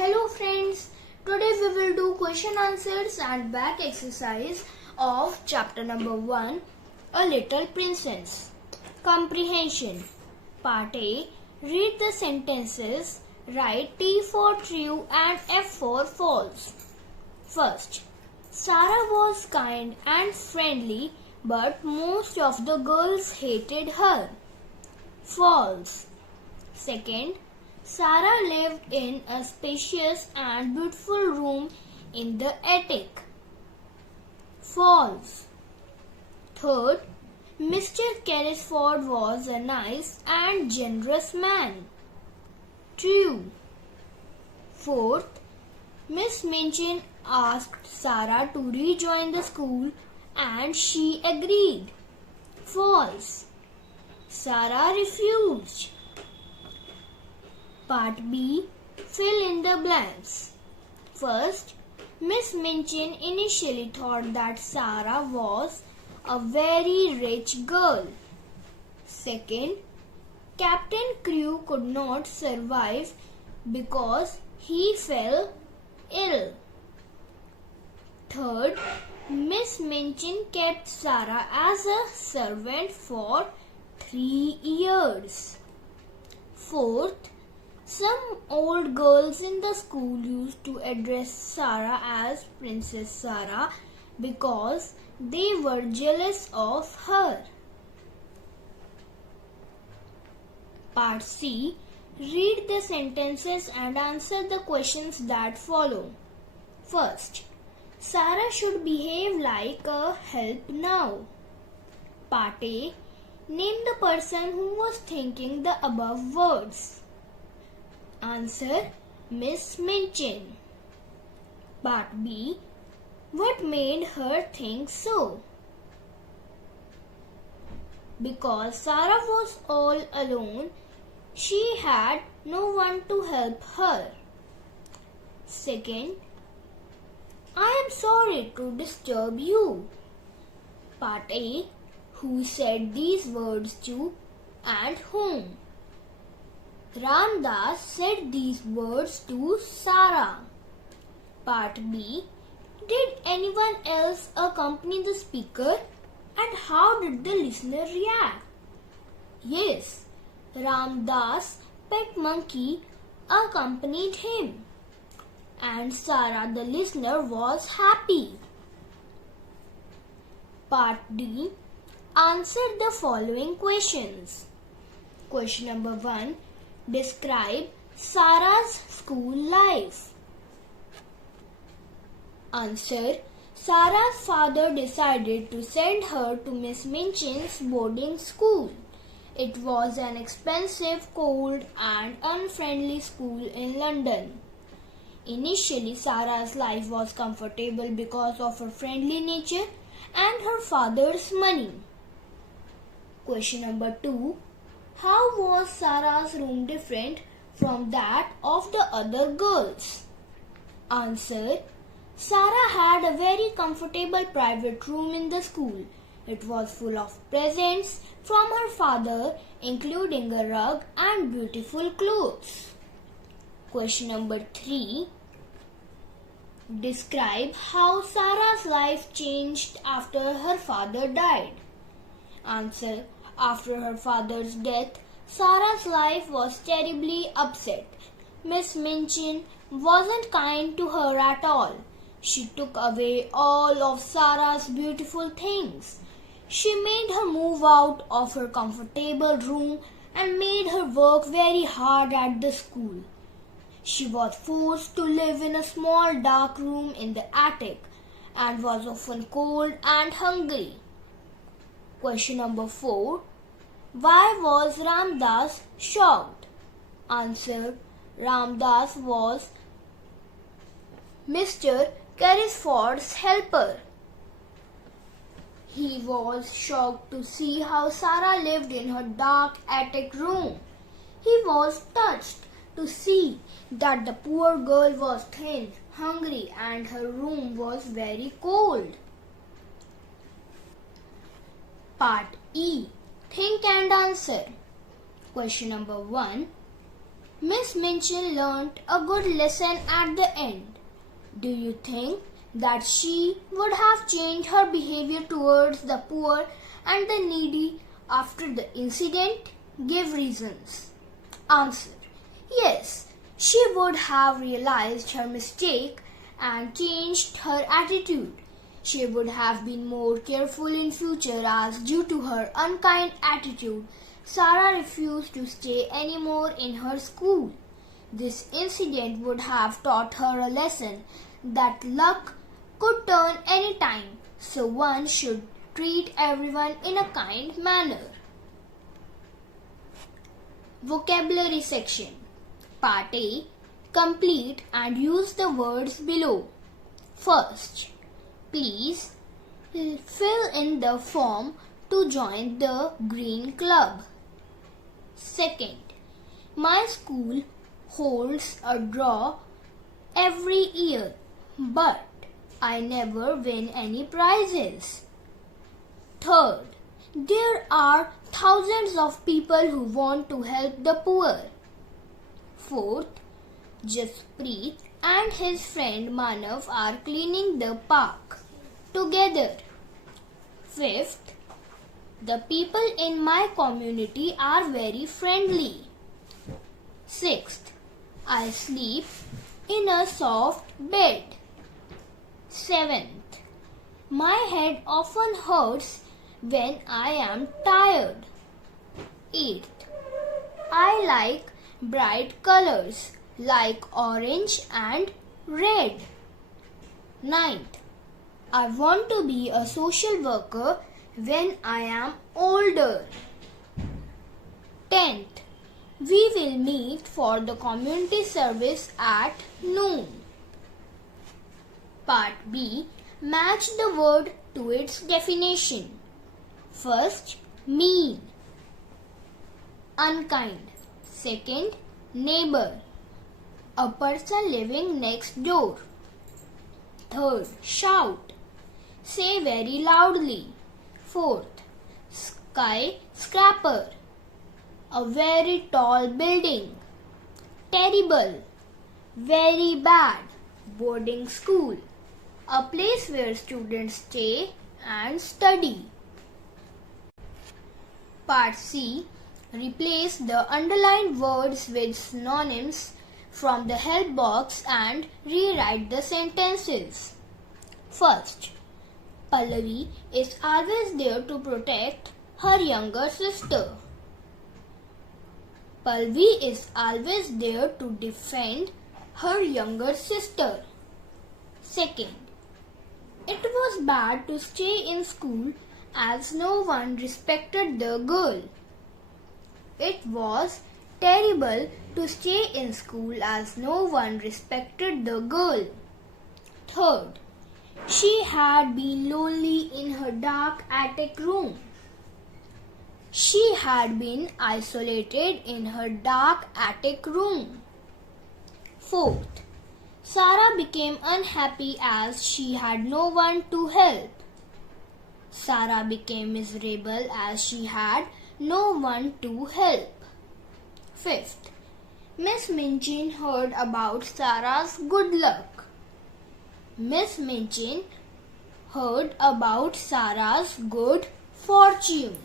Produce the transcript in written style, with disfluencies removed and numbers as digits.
Hello friends, today we will do question answers and back exercise of chapter number 1, A Little Princess. Comprehension. Part A. Read the sentences, write T for true and F for false. First, Sarah was kind and friendly, but most of the girls hated her. False. Second, Sarah lived in a spacious and beautiful room in the attic. False. Third, Mr. Carrisford was a nice and generous man. True. Fourth, Miss Minchin asked Sarah to rejoin the school and she agreed. False. Sarah refused. Part B. Fill in the blanks. First, Miss Minchin initially thought that Sarah was a very rich girl. Second, Captain Crew could not survive because he fell ill. Third, Miss Minchin kept Sarah as a servant for 3 years. Fourth, some old girls in the school used to address Sarah as Princess Sarah because they were jealous of her. Part C. Read the sentences and answer the questions that follow. First, Sarah should behave like a help now. Part A. Name the person who was thinking the above words. Answer, Miss Minchin. Part B. What made her think so? Because Sarah was all alone, she had no one to help her. Second, I am sorry to disturb you. Part A. Who said these words to and whom? Ram Das said these words to Sarah. Part B. Did anyone else accompany the speaker and how did the listener react? Yes, Ram Das' pet monkey accompanied him and Sarah the listener was happy. Part D. Answer the following questions. Question number 1. Describe Sarah's school life. Answer. Sarah's father decided to send her to Miss Minchin's boarding school. It was an expensive, cold and unfriendly school in London. Initially, Sarah's life was comfortable because of her friendly nature and her father's money. Question number 2. How was Sarah's room different from that of the other girls? Answer. Sarah had a very comfortable private room in the school. It was full of presents from her father, including a rug and beautiful clothes. Question number 3. Describe how Sarah's life changed after her father died. Answer. After her father's death, Sarah's life was terribly upset. Miss Minchin wasn't kind to her at all. She took away all of Sarah's beautiful things. She made her move out of her comfortable room and made her work very hard at the school. She was forced to live in a small dark room in the attic and was often cold and hungry. Question number 4. Why was Ram Das shocked? Answer. Ram Das was Mr. Carrisford's helper. He was shocked to see how Sarah lived in her dark attic room. He was touched to see that the poor girl was thin, hungry, and her room was very cold. Part E. Think and answer. Question number 1. Miss Minchin learnt a good lesson at the end. Do you think that she would have changed her behavior towards the poor and the needy after the incident? Give reasons. Answer: yes, she would have realized her mistake and changed her attitude. She would have been more careful in future as due to her unkind attitude, Sarah refused to stay anymore in her school. This incident would have taught her a lesson that luck could turn any time, so one should treat everyone in a kind manner. Vocabulary section. Part A. Complete and use the words below. First, please fill in the form to join the Green Club. Second, my school holds a draw every year, but I never win any prizes. Third, there are thousands of people who want to help the poor. Fourth, Jaspreet and his friend Manav are cleaning the park together. Fifth, the people in my community are very friendly. Sixth, I sleep in a soft bed. Seventh, my head often hurts when I am tired. Eighth, I like bright colors like orange and red. Ninth, I want to be a social worker when I am older. 10th, we will meet for the community service at noon. Part B. Match the word to its definition. First, mean. Unkind. Second, neighbor. A person living next door. Third, shout. Say very loudly. Fourth, skyscraper. A very tall building. Terrible. Very bad. Boarding school. A place where students stay and study. Part C. Replace the underlined words with synonyms from the help box and rewrite the sentences. First, Pallavi is always there to protect her younger sister. Pallavi is always there to defend her younger sister. Second, it was bad to stay in school as no one respected the girl. It was terrible to stay in school as no one respected the girl. Third, she had been lonely in her dark attic room. She had been isolated in her dark attic room. Fourth, Sarah became unhappy as she had no one to help. Sarah became miserable as she had no one to help. Fifth, Miss Minchin heard about Sarah's good luck. Miss Minchin heard about Sarah's good fortune.